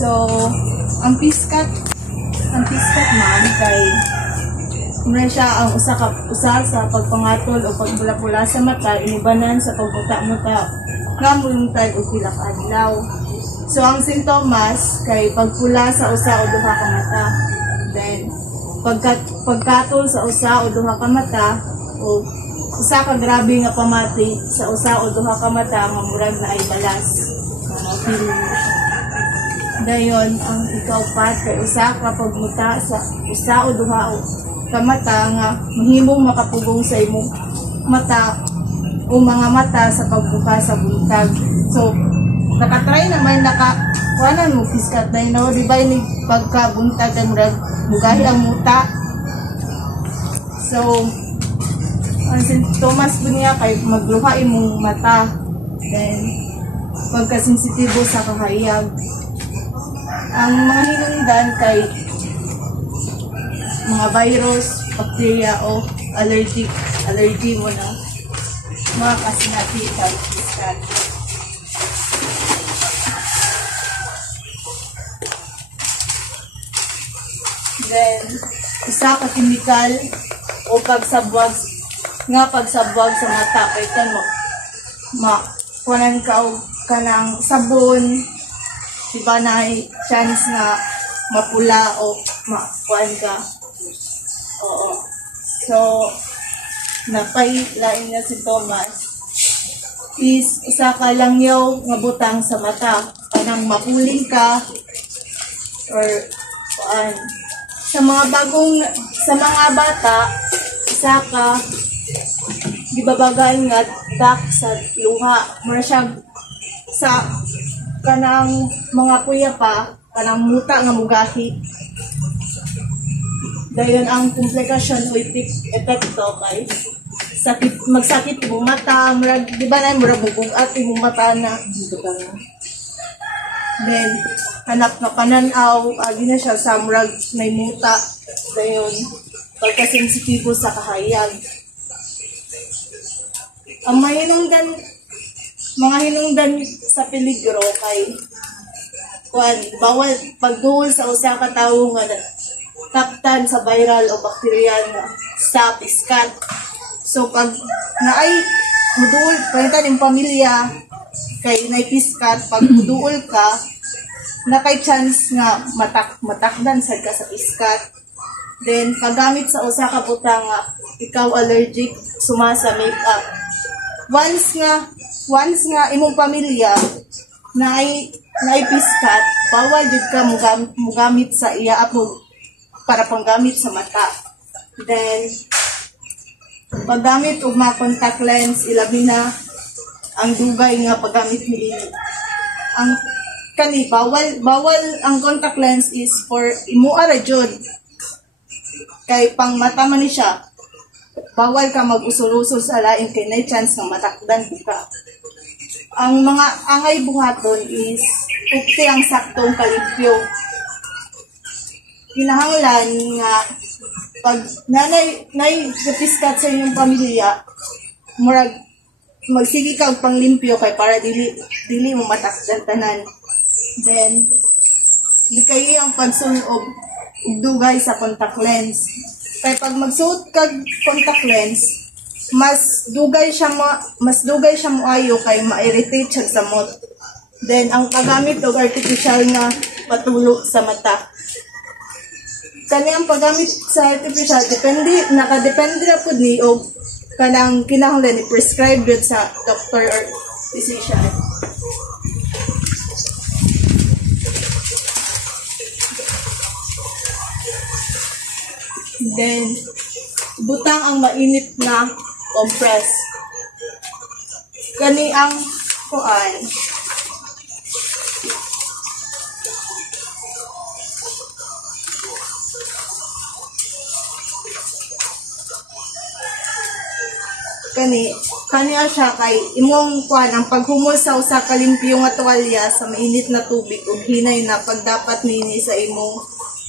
So, ang piskat man kay muna siya ang usa sa pagpangatol o pagbula-pula sa mata inibanan sa pagmuta-muta nga mulungtad o pila ka adlaw. So ang sintomas kay pagpula sa usa o duha ka mata. Then pagkatol sa usa o duha ka mata o usa ka grabe nga pamati sa usa o duha ka mata nga murag na ay balas. Dayon ang ikaw-pat kay usa ka pagmuta sa usa o duha ka mata nga mahimong makapugong sa imong mata o mga mata sa pagbuka sa buntag. So nakatry naman kuanan mo piskat na yun, di ba yung pagkabuntag ay murag mugahi ang muta. So ang sintomas po niya kay magluha imong mata, then pagkasensitibo sa kahayag. Ang mga hinungdan kay mga virus, bacteria o allergy mo na mga kasinati sa piskat. Then isa ka chemical o pagsabwag sa mata kay kano kuanan ka og kanang sabon, diba na ay chance na mapula o makuan ka. Oo. So lain na sintomas is isa ka langyaw nga butang sa mata, kanang mapuling ka or kuan. Sa mga bata, isa ka gibabagan nga dak sa luha. Mura siya sa kanang mga kuya pa, kanang muta nga mugahi. Dayon ang komplikasyon o epekto kay magsakit imong mata, murag di ba na murag bubugat imong mata na. Then hanap na pananaw, agi na siya sa murag may muta. Dayon pagkasensitibo sa kahayag. Ang mga hinungdan sa peligro kay bawal pagduol sa usa ka tawo nga taptan sa viral o bacterial sa piskat. So pag naay muduol palitan yung pamilya kay naay piskat, pag muduol ka na kay chance nga matakdan sad ka sa piskat. Then paggamit sa usa ka butang nga ikaw allergic sumasa makeup. Once nga imong pamilya naay piskat, bawal jud ka mugamit sa iya apo para panggamit sa mata. Then paggamit og mga contact lens, ilabi na ang dugay nga paggamit niini. Ang bawal ang contact lens is for imuara jud. Kay pang mata man ni siya. Bawal ka mag-usul-usul sa lain kay nay chance nga matakdan ka. Ang mga angay buhaton is ukti ang saktong kalimpyo. Kinahanglan nga pag nanay piskat sa inyong pamilya, murag magsige ka og panglimpyo kay para dili mo matakdan tanan. Then likay ang pagsunog og dugay sa contact lens. Kay pag magsuot kag contact lens, mas dugay siya moayo kay ma-irritate siya sa mot. Then ang paggamit og artificial nga patulo sa mata. Kani ang paggamit sa artificial nakadepende ra pud ni og kanang kinahanglan ni prescribe jud sa doctor or physician. Then butang ang mainit na compress. Kani ang kuan kaniya siya kay imong kuan ang paghumol sa usa ka limpyo nga tuwalya sa mainit na tubig ug hinay na pagdapat nini sa imong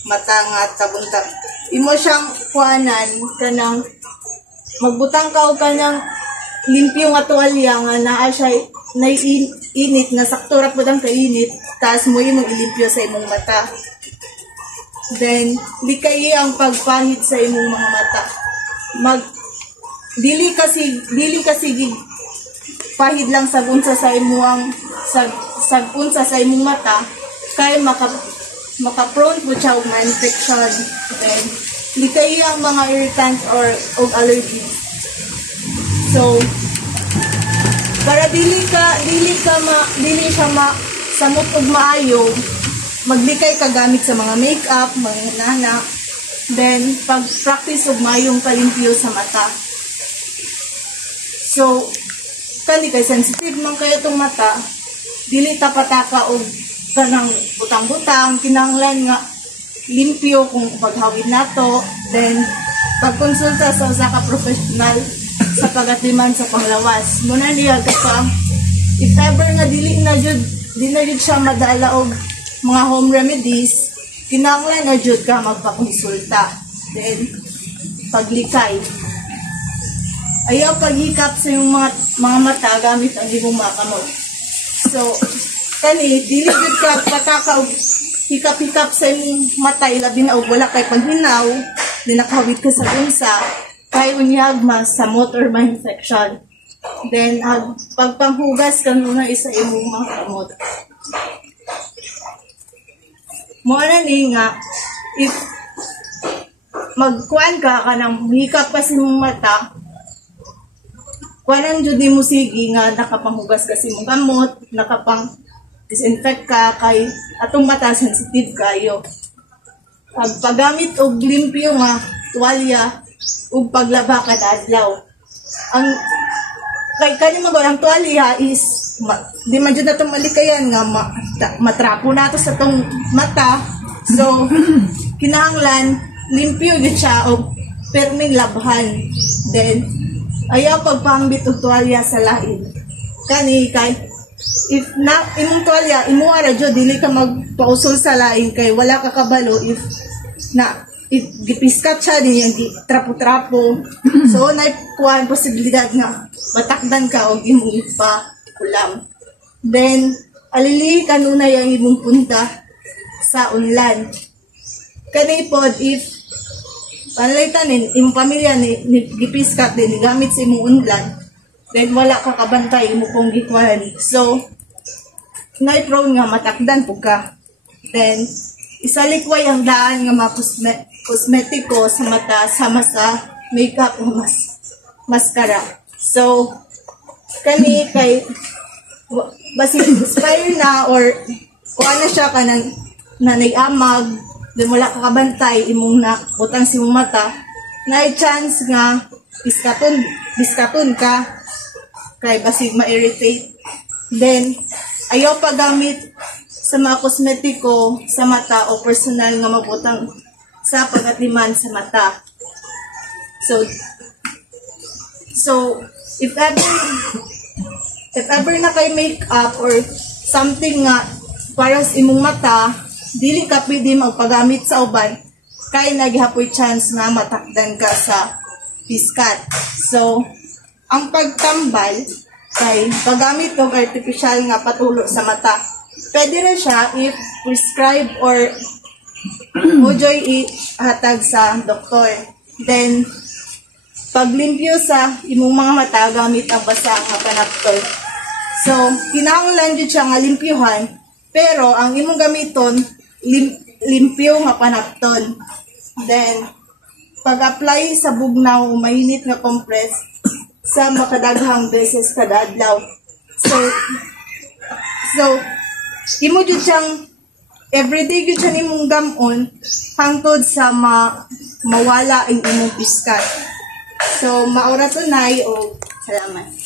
mata nga tabuntag. Imo siyang kuanan kanang magbutang ka og kanang limpyo nga tuwalya nga naa siya init nga sakto ra pud ang kainit, taas mo imong ilimpyo sa imong mata. Then likay ang pagpahid sa imong mga mata. Dili kasi pahid lang sa unsa sa imong unsa sa imong mata kay maka-prone po siya og infection. Then likay ang mga irritants or allergies. So para dili siya samot og maayo, maglikay ka gamit sa mga makeup, mga nana. Then pag-practice og maayong kalimpyo sa mata. So kani kay sensitive man kayo tong mata, dili ta pataka og kanang butang-butang, kinahanglan nga limpyo kung paghawid nato. Then pagkonsulta sa usa ka professional sa pagatiman sa panglawas. Muna niya ka if ever nga di na jud siya madala og mga home remedies, kinahanglan na jud ka magpakonsulta. Then paglikay, ayaw paghikap sa yung mga mata gamit ang imong mga kamot. So kani dili jud ka pataka og hikap-hikap sa imong mata, ilabi na og wala kay paghinaw, di nakahawid ka sa unsa, kay unyag masamot or ma-infection. Then pagpanghugas ka muna isa imong mga kamot. Muna ni nga if magkuan ka kanang hikap pa sa imong mata, kuanan jud mo sige nga nakapanghugas ka sa imong kamot, disinfect ka kay atong mata sensitive kayo. Paggamit og limpyo nga tuwalya ug paglaba kada adlaw. Ang kay kani ang tuwalya is di man jud nato malikayan nga matrapo nato sa tong mata. So kinahanglan limpyo gyud siya og perming labhan. Then ayaw pagpambit og tuwalya sa lain. Kani kay if na imong tuwalya imo ra jud dili ka magpausol sa lain kay wala ka kabalo if gipiskat siya din yung trapo-trapo. So nay kuan posibilidad nga matakdan ka og imong ipakulam. Then alili kanunay ang imong punta sa unlan. Kani pod if panlaytanin imong pamilya ni gipiskat din gamit sa imong unlan, then wala ka kabantay mo kung gikuhan. So na-prone nga matakdan po ka. Then isalikway ang daan nga mga kosmetiko sa mata sama sa makeup o maskara. So kani kay basi expire na or kuha na siya ka ng nanay-amag, then wala ka kabantay imong na butang si mong mata, na chance nga biskaton ka kay basig ma-irritate. Then ayaw paggamit sa mga kosmetiko sa mata o personal nga mabutang sa pagatiman sa mata. So if ever na kay makeup or something nga para sa imong mata, dili ka pwede magpagamit sa uban kay naghapoy chance nga matakdan ka sa piskat. So ang pagtambal kay paggamit og artificial nga patulo sa mata. Pwede rin siya if prescribed or ujoy ihatag sa doktor. Then paglimpyo sa imong mga mata gamit ang basa nga panaptol. So kinahanglan jud siya nga limpyuhan, pero ang imong gamiton limpyo nga panapton. Then pag-apply sa bugnaw mainit nga compress sa makadaghang beses kada adlaw. So imo jud siyang everyday jud siya nimong gamon hangtod sa mawala ang imong piskat. So maura tunay o salamat.